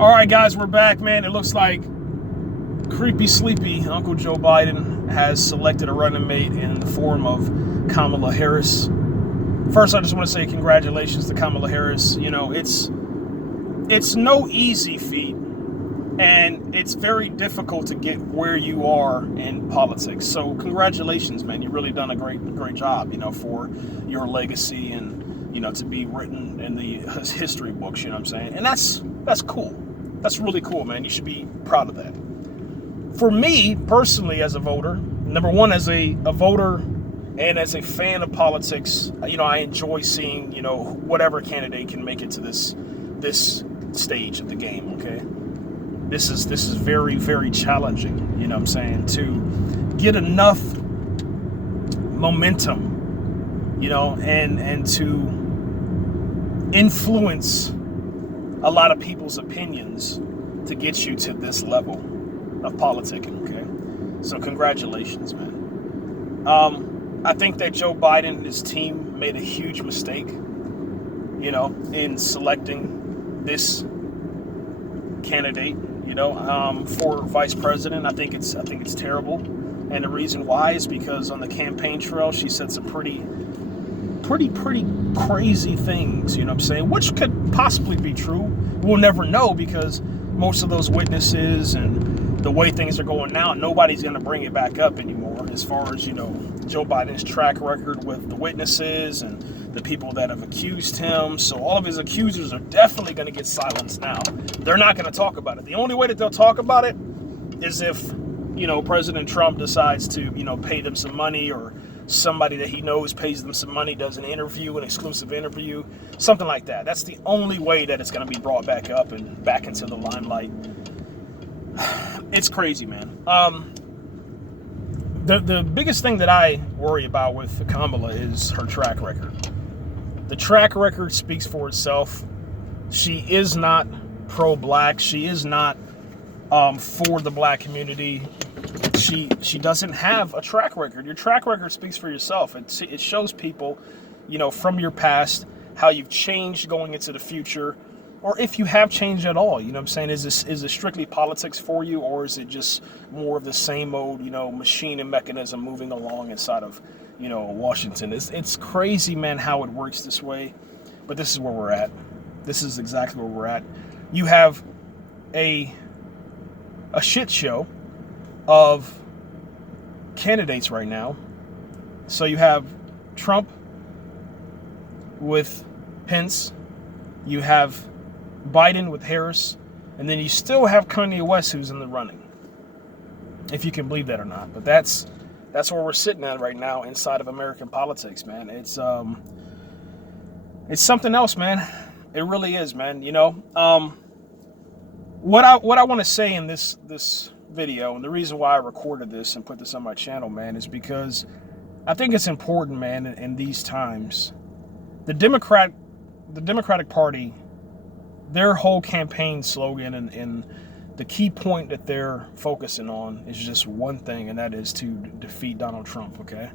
All right, guys, we're back, man. It looks like creepy, sleepy Uncle Joe Biden has selected a running mate in the form of Kamala Harris. First, I just want to say congratulations to Kamala Harris. You know, it's no easy feat, and it's very difficult to get where you are in politics. So congratulations, man. You've really done a great job, you know, for your legacy and, you know, to be written in the history books, you know what I'm saying? And that's cool. That's really cool, man. You should be proud of that. For me, personally, as a voter, number one, as a voter and as a fan of politics, you know, I enjoy seeing, you know, whatever candidate can make it to this stage of the game, okay? This is very, very challenging, you know what I'm saying, to get enough momentum, you know, and to influence a lot of people's opinions to get you to this level of politicking, okay? So congratulations, man. I think that Joe Biden and his team made a huge mistake, you know, in selecting this candidate, you know, for vice president. I think it's terrible. And the reason why is because on the campaign trail, she said some pretty crazy things, you know what I'm saying, which could possibly be true. We'll never know, because most of those witnesses and the way things are going now, nobody's going to bring it back up anymore as far as, you know, Joe Biden's track record with the witnesses and the people that have accused him. So all of his accusers are definitely going to get silenced now. They're not going to talk about it. The only way that they'll talk about it is if, you know, President Trump decides to, you know, pay them some money, or somebody that he knows pays them some money, does an interview, an exclusive interview, something like that. That's the only way that it's going to be brought back up and back into the limelight. It's crazy, man. The biggest thing that I worry about with Kamala is her track record. The track record speaks for itself. She is not pro-black. She is not for the black community. She doesn't have a track record. Your track record speaks for yourself. It shows people, you know, from your past, how you've changed going into the future, or if you have changed at all. You know what I'm saying? Is it strictly politics for you, or is it just more of the same old, you know, machine and mechanism moving along inside of, you know, Washington? It's crazy, man, how it works this way. But this is where we're at. This is exactly where we're at. You have a shit show of candidates right now. So you have Trump with Pence, you have Biden with Harris, and then you still have Kanye West, who's in the running, if you can believe that or not. But that's where we're sitting at right now inside of American politics, man. It's something else, man. It really is, man. You know, what I want to say in this video, and the reason why I recorded this and put this on my channel, man, is because I think it's important, man, in these times. The Democratic Party, their whole campaign slogan and the key point that they're focusing on is just one thing, and that is to defeat Donald Trump, okay?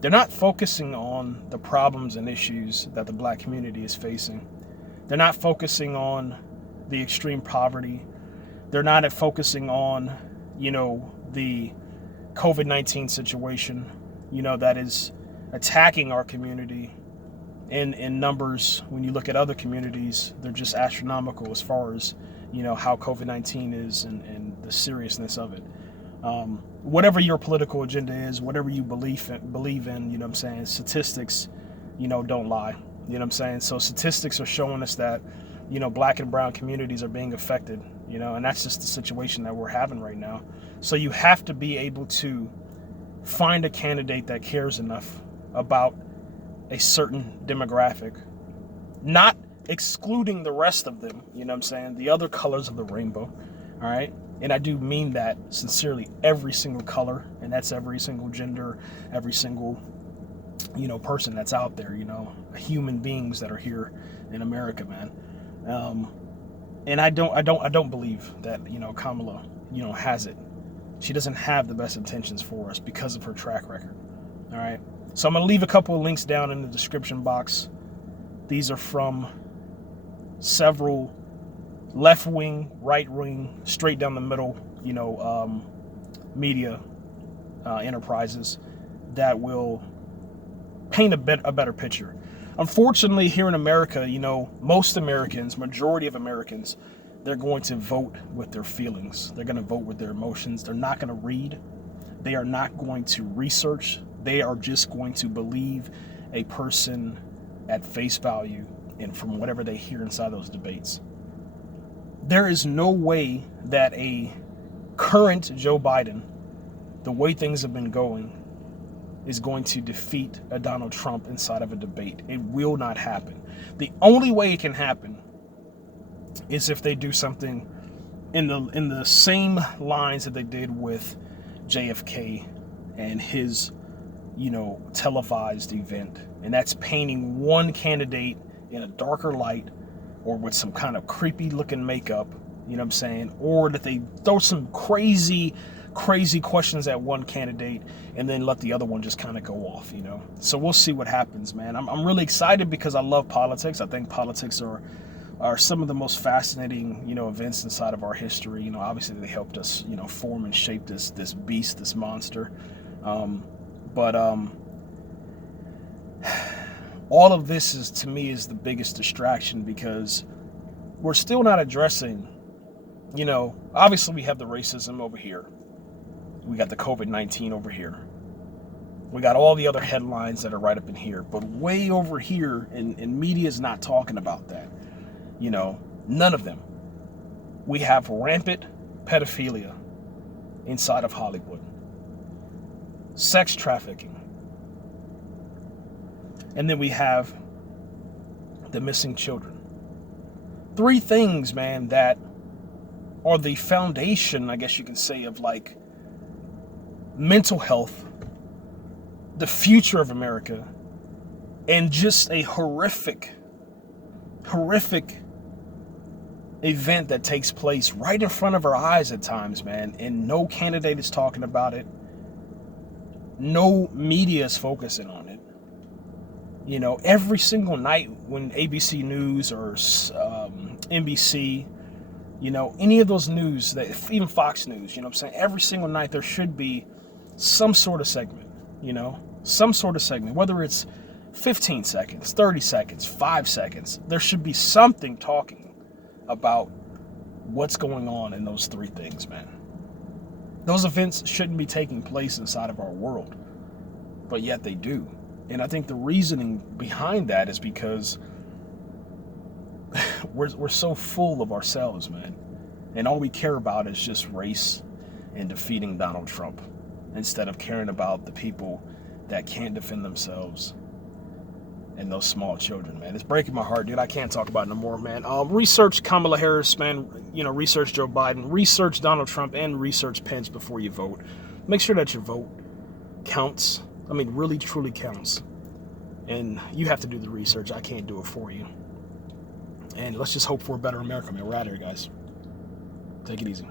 They're not focusing on the problems and issues that the black community is facing. They're not focusing on the extreme poverty. They're not focusing on, you know, the COVID-19 situation, you know, that is attacking our community in numbers. When you look at other communities, they're just astronomical as far as, you know, how COVID-19 is and the seriousness of it. Whatever your political agenda is, whatever you believe in, you know what I'm saying, statistics, you know, don't lie. You know what I'm saying? So statistics are showing us that, you know, black and brown communities are being affected, you know, and that's just the situation that we're having right now. So you have to be able to find a candidate that cares enough about a certain demographic, not excluding the rest of them, you know what I'm saying, the other colors of the rainbow, all right? And I do mean that sincerely, every single color, and that's every single gender, every single, you know, person that's out there, you know, human beings that are here in America, man. And I don't believe that, you know, Kamala, you know, has it. She doesn't have the best intentions for us because of her track record. All right. So I'm going to leave a couple of links down in the description box. These are from several left wing, right wing, straight down the middle, media enterprises that will paint a better picture. Unfortunately, here in America, most Americans, majority of Americans, they're going to vote with their feelings. They're going to vote with their emotions. They're not going to read. They are not going to research. They are just going to believe a person at face value and from whatever they hear inside those debates. There is no way that a current Joe Biden, the way things have been going, is going to defeat a Donald Trump inside of a debate. It will not happen. The only way it can happen is if they do something in the same lines that they did with JFK and his, televised event. And that's painting one candidate in a darker light or with some kind of creepy looking makeup, you know what I'm saying? Or that they throw some crazy questions at one candidate and then let the other one just kind of go off, So we'll see what happens, man. I'm really excited because I love politics. I think politics are some of the most fascinating, events inside of our history. Obviously they helped us, form and shape this beast, this monster. But all of this is, to me, is the biggest distraction because we're still not addressing, obviously we have the racism over here. We got the COVID-19 over here. We got all the other headlines that are right up in here. But way over here, and media is not talking about that. None of them. We have rampant pedophilia inside of Hollywood. Sex trafficking. And then we have the missing children. 3 things, man, that are the foundation, I guess you can say, of like mental health, the future of America, and just a horrific event that takes place right in front of our eyes at times, man. And no candidate is talking about it. No media is focusing on it. Every single night when ABC News or NBC, any of those news, that even Fox News, every single night there should be some sort of segment, whether it's 15 seconds, 30 seconds, 5 seconds, there should be something talking about what's going on in those 3 things, man. Those events shouldn't be taking place inside of our world, but yet they do. And I think the reasoning behind that is because we're so full of ourselves, man. And all we care about is just race and defeating Donald Trump instead of caring about the people that can't defend themselves and those small children, man. It's breaking my heart, dude. I can't talk about it no more, man. Research Kamala Harris, man. Research Joe Biden, research Donald Trump, and research Pence before you vote. Make sure that your vote counts. Really, truly counts. And you have to do the research. I can't do it for you. And let's just hope for a better America, man. We're out here, guys. Take it easy.